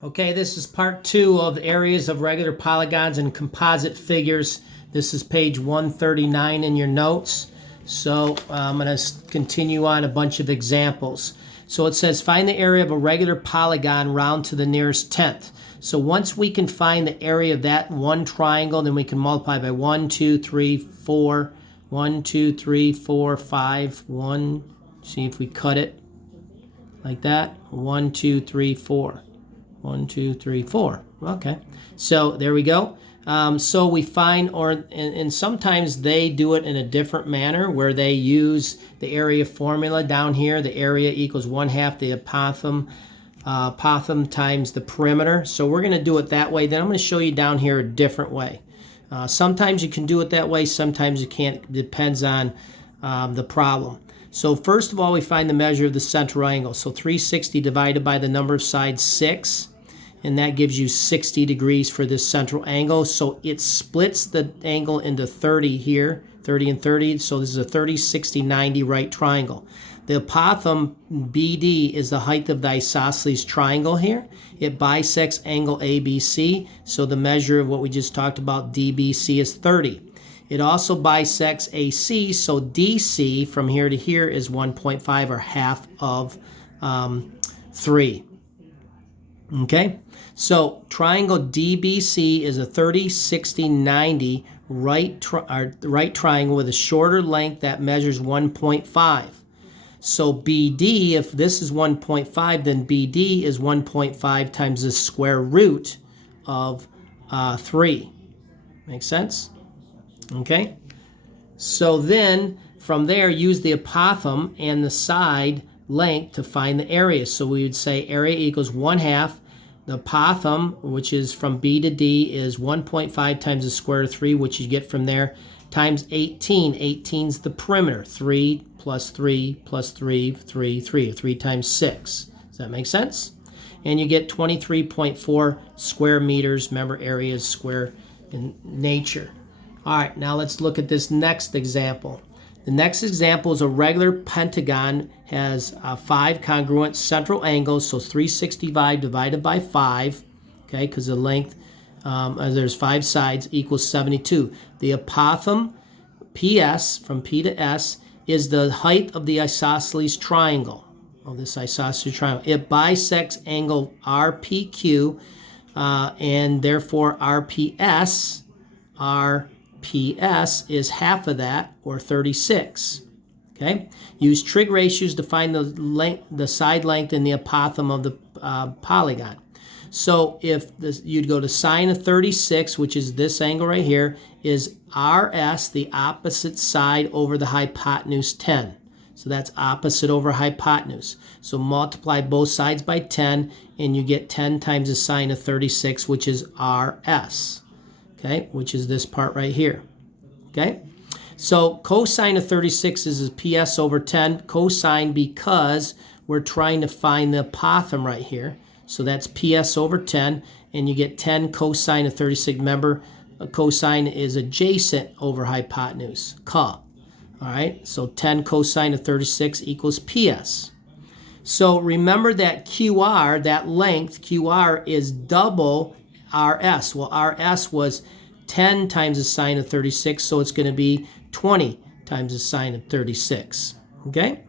Okay, this is part 2 of areas of regular polygons and composite figures. This is page 139 in your notes. So I'm going to continue on a bunch of examples. So it says find the area of a regular polygon round to the nearest tenth. So once we can find the area of that one triangle, then we can multiply by 1, 2, 3, 4. 1, 2, 3, 4, 5. 1. See if we cut it like that. 1, 2, 3, 4. 1, 2, 3, 4. Okay, so there we go. So we find, and sometimes they do it in a different manner where they use the area formula down here. The area equals 1/2 the apothem times the perimeter. So we're going to do it that way. Then I'm going to show you down here a different way. Sometimes you can do it that way. Sometimes you can't. It depends on the problem. So first of all, we find the measure of the central angle. So 360 divided by the number of sides, 6. And that gives you 60 degrees for this central angle. So it splits the angle into 30 here, 30 and 30. So this is a 30, 60, 90 right triangle. The apothem BD is the height of the isosceles triangle here. It bisects angle ABC. So the measure of what we just talked about, DBC, is 30. It also bisects AC, so DC from here to here is 1.5 or half of 3. Okay, so triangle DBC is a 30, 60, 90 right triangle with a shorter length that measures 1.5. So BD, if this is 1.5, then BD is 1.5 times the square root of 3. Make sense? Okay, so then from there use the apothem and the side length to find the area. So we would say area equals 1/2. The apothem, which is from B to D, is 1.5 times the square root of 3, which you get from there, times 18. 18 is the perimeter. 3 plus 3 plus 3, 3, 3. 3 times 6. Does that make sense? And you get 23.4 square meters. Remember, area is square in nature. All right, now let's look at this next example. The next example is a regular pentagon, has 5 congruent central angles, so 365 divided by 5, okay, because the length, there's 5 sides, equals 72. The apothem, PS, from P to S, is the height of the isosceles triangle, this isosceles triangle. It bisects angle RPQ, and therefore RPS is half of that, or 36. Okay. Use trig ratios to find the side length and the apothem of the polygon. So if you'd go to sine of 36, which is this angle right here, is RS, the opposite side over the hypotenuse 10. So that's opposite over hypotenuse. So multiply both sides by 10, and you get 10 times the sine of 36, which is RS. Okay, which is this part right here. Okay, so cosine of 36 is PS over 10. Cosine because we're trying to find the apothem right here. So that's PS over 10, and you get 10 cosine of 36. Remember, cosine is adjacent over hypotenuse, All right, so 10 cosine of 36 equals PS. So remember that QR, that length, QR is double RS. Well, RS was 10 times the sine of 36, so it's going to be 20 times the sine of 36. Okay?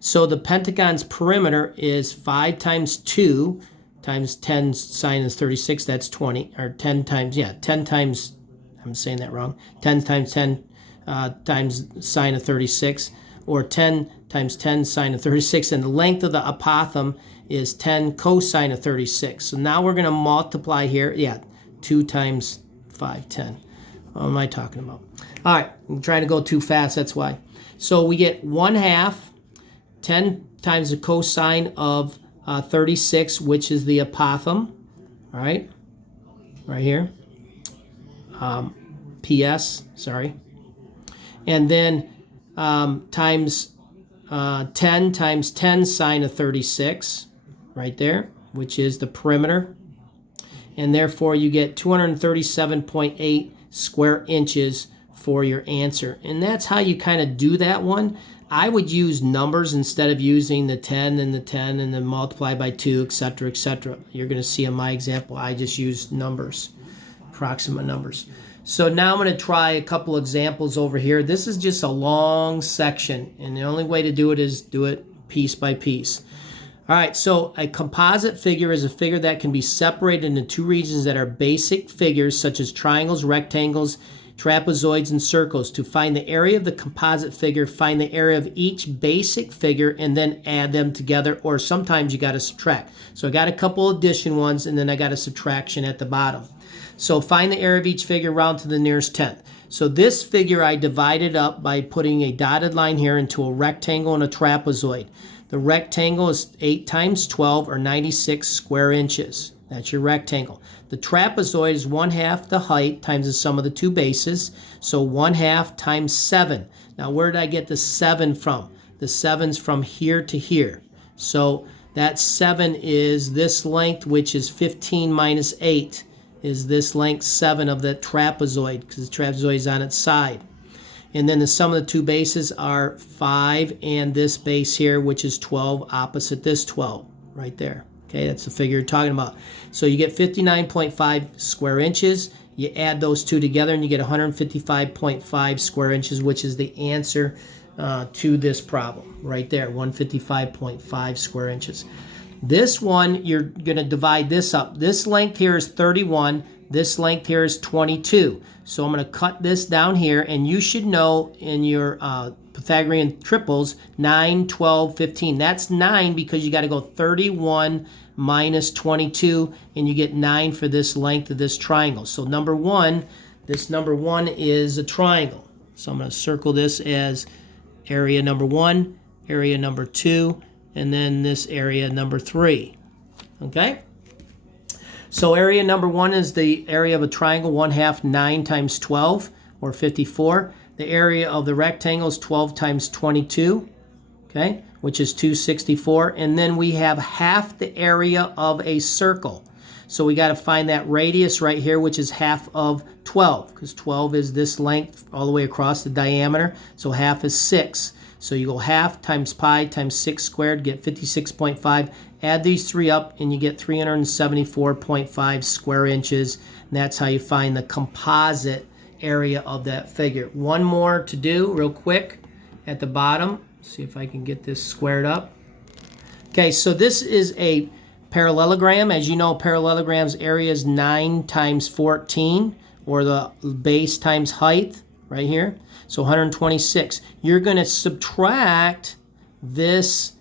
So the pentagon's perimeter is 5 times 2 times 10 sine of 36, that's 20, or 10 times, 10 times, I'm saying that wrong, 10 times 10 times sine of 36, or 10 times 10 sine of 36, and the length of the apothem is 10 cosine of 36. So now we're going to multiply here. 2 times 5, 10. What am I talking about? All right, I'm trying to go too fast, that's why. So we get 1/2, 10 times the cosine of 36, which is the apothem. All right, right here. PS, sorry. And then times 10 times 10 sine of 36. Right there, which is the perimeter. And therefore you get 237.8 square inches for your answer. And that's how you kind of do that one. I would use numbers instead of using the 10 and the 10 and then multiply by 2, etc., etc. You're going to see in my example, I just used numbers, approximate numbers. So now I'm going to try a couple examples over here. This is just a long section, and the only way to do it is do it piece by piece. All right, so a composite figure is a figure that can be separated into two regions that are basic figures, such as triangles, rectangles, trapezoids, and circles. To find the area of the composite figure, find the area of each basic figure and then add them together, or sometimes you got to subtract. So I got a couple addition ones, and then I got a subtraction at the bottom. So find the area of each figure, round to the nearest tenth. So this figure I divided up by putting a dotted line here into a rectangle and a trapezoid. The rectangle is 8 times 12, or 96 square inches. That's your rectangle. The trapezoid is 1/2 the height times the sum of the two bases, so 1/2 times 7. Now where did I get the 7 from? The 7's from here to here. So that 7 is this length, which is 15 minus 8, is this length 7 of that trapezoid, because the trapezoid is on its side. And then the sum of the two bases are 5 and this base here, which is 12, opposite this 12 right there. Okay, that's the figure you're talking about. So you get 59.5 square inches. You add those two together and you get 155.5 square inches, which is the answer to this problem right there, 155.5 square inches. This one, you're going to divide this up. This length here is 31. This length here is 22. So I'm going to cut this down here, and you should know in your Pythagorean triples, 9, 12, 15. That's 9 because you got to go 31 minus 22, and you get 9 for this length of this triangle. So number 1, this number 1 is a triangle. So I'm going to circle this as area number 1, area number 2, and then this area number 3. Okay? So area number 1 is the area of a triangle, 1/2 9 times 12, or 54. The area of the rectangle is 12 times 22, okay, which is 264. And then we have half the area of a circle. So we got to find that radius right here, which is half of 12, because 12 is this length all the way across the diameter. So half is 6. So you go half times pi times 6 squared, get 56.5. Add these three up, and you get 374.5 square inches. And that's how you find the composite area of that figure. One more to do real quick at the bottom. See if I can get this squared up. Okay, so this is a parallelogram. As you know, parallelograms area is 9 times 14, or the base times height right here. So 126. You're going to subtract this,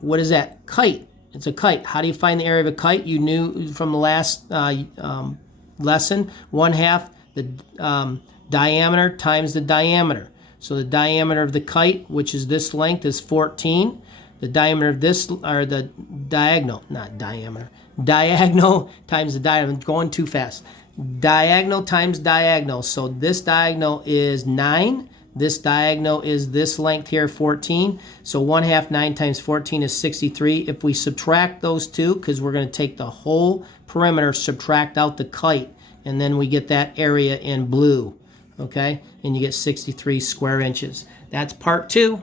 what is that? Kite. It's a kite. How do you find the area of a kite? You knew from the last lesson, 1/2 the diameter times the diameter. So the diameter of the kite, which is this length, is 14. The diameter of this, or the diagonal, not diameter, diagonal times the diagonal. I'm going too fast. Diagonal times diagonal. So this diagonal is 9. This diagonal is this length here, 14. So 1/2 9 times 14 is 63. If we subtract those two, because we're going to take the whole perimeter, subtract out the kite, and then we get that area in blue. Okay? And you get 63 square inches. That's part 2.